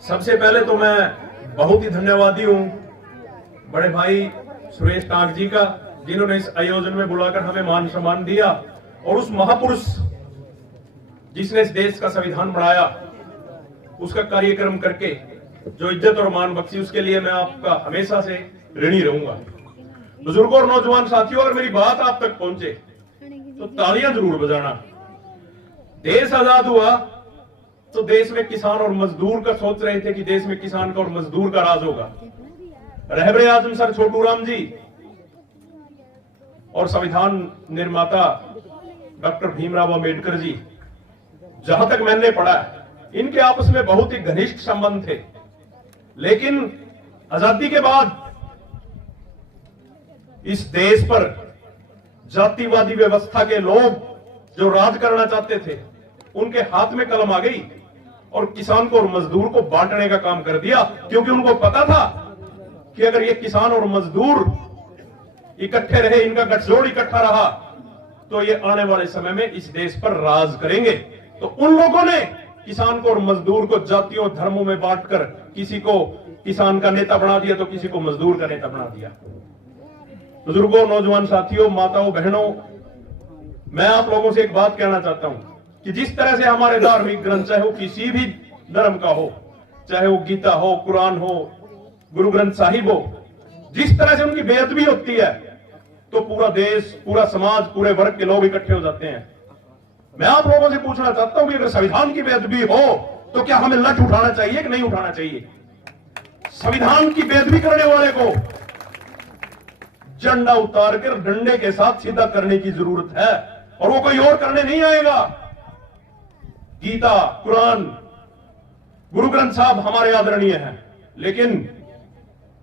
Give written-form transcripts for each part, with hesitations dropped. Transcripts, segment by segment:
सबसे पहले तो मैं बहुत ही धन्यवादी हूं बड़े भाई सुरेश टांक जी का, जिन्होंने इस आयोजन में बुलाकर हमें मान सम्मान दिया, और उस महापुरुष जिसने इस देश का संविधान बनाया, उसका कार्यक्रम करके जो इज्जत और मान बख्शी, उसके लिए मैं आपका हमेशा से ऋणी रहूंगा। बुजुर्गों और नौजवान साथियों, अगर मेरी बात आप तक पहुंचे तो तालियां जरूर बजाना। देश आजाद हुआ तो देश में किसान और मजदूर का सोच रहे थे कि देश में किसान का और मजदूर का राज होगा। रहबरे आजम सर छोटू राम जी और संविधान निर्माता डॉक्टर भीमराव अंबेडकर जी, जहां तक मैंने पढ़ा, इनके आपस में बहुत ही घनिष्ठ संबंध थे। लेकिन आजादी के बाद इस देश पर जातिवादी व्यवस्था के लोग जो राज करना चाहते थे, उनके हाथ में कलम आ गई और किसान को और मजदूर को बांटने का काम कर दिया, क्योंकि उनको पता था कि अगर ये किसान और मजदूर इकट्ठे रहे, इनका गठजोड़ इकट्ठा रहा, तो ये आने वाले समय में इस देश पर राज करेंगे। तो उन लोगों ने किसान को और मजदूर को जातियों धर्मों में बांटकर किसी को किसान का नेता बना दिया तो किसी को मजदूर का नेता बना दिया। बुजुर्गों, नौजवान साथियों, माताओं, बहनों, मैं आप लोगों से एक बात कहना चाहता हूं कि जिस तरह से हमारे धार्मिक ग्रंथ, चाहे वो किसी भी धर्म का हो, चाहे वो गीता हो, कुरान हो, गुरु ग्रंथ साहिब हो, जिस तरह से उनकी बेअदबी होती है तो पूरा देश, पूरा समाज, पूरे वर्ग के लोग इकट्ठे हो जाते हैं। मैं आप लोगों से पूछना चाहता हूं कि अगर संविधान की बेअदबी हो तो क्या हमें लठ उठाना चाहिए कि नहीं उठाना चाहिए? संविधान की बेअदबी करने वाले को झंडा उतार कर डंडे के साथ सीधा करने की जरूरत है, और वो कोई और करने नहीं आएगा। गीता, कुरान, गुरु ग्रंथ साहब हमारे आदरणीय हैं, लेकिन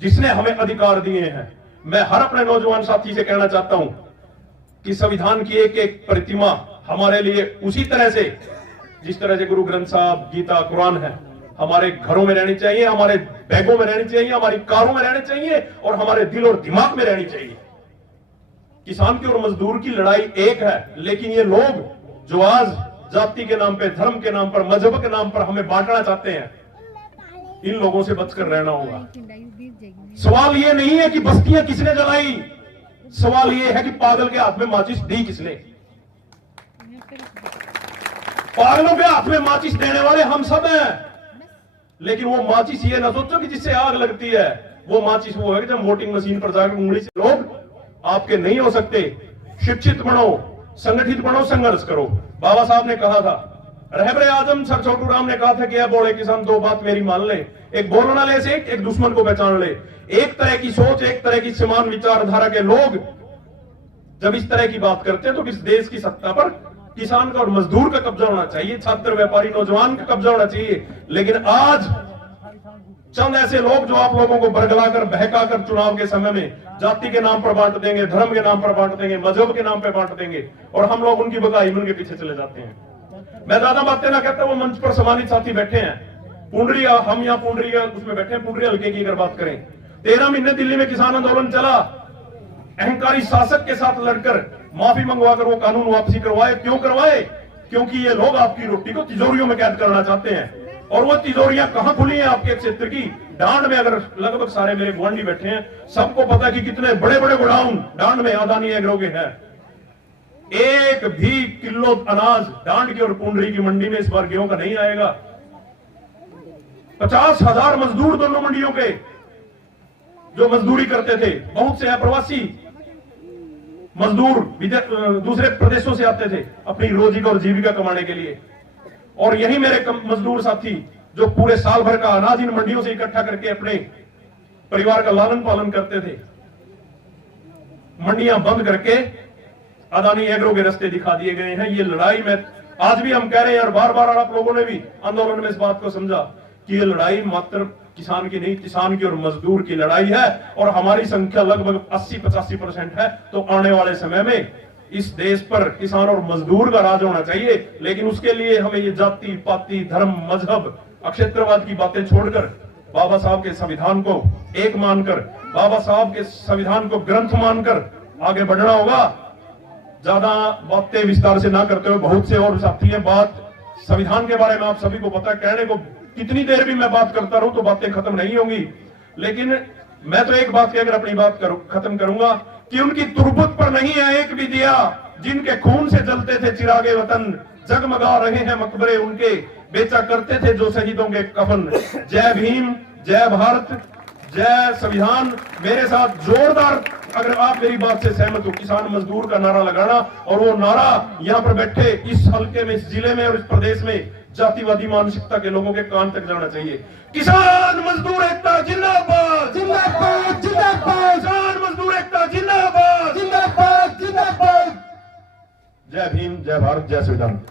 जिसने हमें अधिकार दिए हैं, मैं हर अपने नौजवान साथी से कहना चाहता हूं कि संविधान की एक एक प्रतिमा हमारे लिए उसी तरह से, जिस तरह से गुरु ग्रंथ साहब, गीता, कुरान है, हमारे घरों में रहनी चाहिए, हमारे बैगों में रहनी चाहिए, हमारी कारों में रहनी चाहिए, और हमारे दिल और दिमाग में रहनी चाहिए। किसान की और मजदूर की लड़ाई एक है, लेकिन ये लोग जो आज जाति के नाम पे, धर्म के नाम पर, मजहब के नाम पर हमें बांटना चाहते हैं, इन लोगों से बचकर रहना होगा। सवाल ये नहीं है कि बस्तियां किसने जलाई, सवाल ये है कि पागल के हाथ में माचिस दी किसने। पागलों के हाथ में माचिस देने वाले हम सब हैं, लेकिन वो माचिस ये ना सोचो कि जिससे आग लगती है, वो माचिस वो है कि जब वोटिंग मशीन पर जाकर उंगली से लोग आपके नहीं हो सकते। शिक्षित बनो, संगठित बनो, संघर्ष करो। बाबा साहब ने कहा था, रहबरे आजम सर छोटू राम ने कहा था कि बोले किसान दो बात मेरी मान ले, एक बोलना ले से एक दुश्मन को पहचान ले। एक तरह की सोच, एक तरह की समान विचारधारा के लोग जब इस तरह की बात करते हैं तो इस देश की सत्ता पर किसान का और मजदूर का कब्जा होना चाहिए, छात्र, व्यापारी, नौजवान का कब्जा होना चाहिए। लेकिन आज चंद ऐसे लोग जो आप लोगों को बरगलाकर, बहकाकर चुनाव के समय में जाति के नाम पर बांट देंगे, धर्म के नाम पर बांट देंगे, मजहब के नाम पर बांट देंगे, और हम लोग उनकी बगाई उनके पीछे चले जाते हैं। मैं ज्यादा बातें ना कहता, वो मंच पर सम्मानित साथी बैठे हैं, पुंडरी, हम यहाँ पुंडरी उसमें बैठे हैं। पुंडरी हल्के की अगर बात करें, 13 महीने दिल्ली में किसान आंदोलन चला, अहंकारी शासक के साथ लड़कर माफी मंगवाकर वो कानून वापसी करवाए। क्यों करवाए? क्योंकि ये लोग आपकी रोटी को तिजोरियों में कैद करना चाहते हैं, और वो तिजोरियां कहां खुली हैं आपके क्षेत्र की? डांड में। अगर लगभग सारे मेरे गुआंढी बैठे हैं, सबको पता कि कितने बड़े बड़े गोडाउन डांड में अदानी एग्रो के हैं। एक भी किलो अनाज डांड की और पुंडरी की मंडी में इस बार गेहूं का नहीं आएगा। 50,000 मजदूर दोनों मंडियों के जो मजदूरी करते थे, बहुत से अप्रवासी मजदूर दूसरे प्रदेशों से आते थे अपनी रोजी और जीविका कमाने के लिए, और यही मेरे मजदूर साथी जो पूरे साल भर का अनाज इन मंडियों से इकट्ठा करके अपने परिवार का लालन पालन करते थे, मंडियां बंद करके अदानी एग्रो के रास्ते दिखा दिए गए हैं। ये लड़ाई में आज भी हम कह रहे हैं, और बार बार आप लोगों ने भी आंदोलन में इस बात को समझा कि ये लड़ाई मात्र किसान की नहीं, किसान की और मजदूर की लड़ाई है, और हमारी संख्या लगभग 80-85% है। तो आने वाले समय में इस देश पर किसान और मजदूर का राज होना चाहिए, लेकिन उसके लिए हमें ये जाति, पाति, धर्म, मजहब, अक्षेत्रवाद की बातें छोड़कर बाबा साहब के संविधान को एक मानकर, बाबा साहब के संविधान को ग्रंथ मानकर आगे बढ़ना होगा। ज्यादा बातें विस्तार से ना करते हुए, बहुत से और साथी हैं, बात संविधान के बारे में आप सभी को पता, कहने को कितनी देर भी मैं बात करता रहूं तो बातें खत्म नहीं होंगी। लेकिन मैं तो एक बात कहकर अपनी बात खत्म करूंगा कि उनकी तुरबत पर नहीं है एक भी दिया, जिनके खून से जलते थे चिरागे वतन, जगमगा रहे हैं मकबरे उनके, बेचा करते थे जो शहीदों के कफन। जय भीम, जय भारत, जय संविधान। मेरे साथ जोरदार, अगर आप मेरी बात से सहमत हो, किसान मजदूर का नारा लगाना, और वो नारा यहां पर बैठे इस हल्के में, इस जिले में और इस प्रदेश में जातिवादी मानसिकता के लोगों के कान तक जाना चाहिए। किसान मजदूर एकता जिंदाबाद, जिंदाबाद जिंदाबाद, किसान मजदूर एकता जिंदाबाद, जिंदाबाद जिंदाबाद। जय भीम, जय भारत, जय संविधान।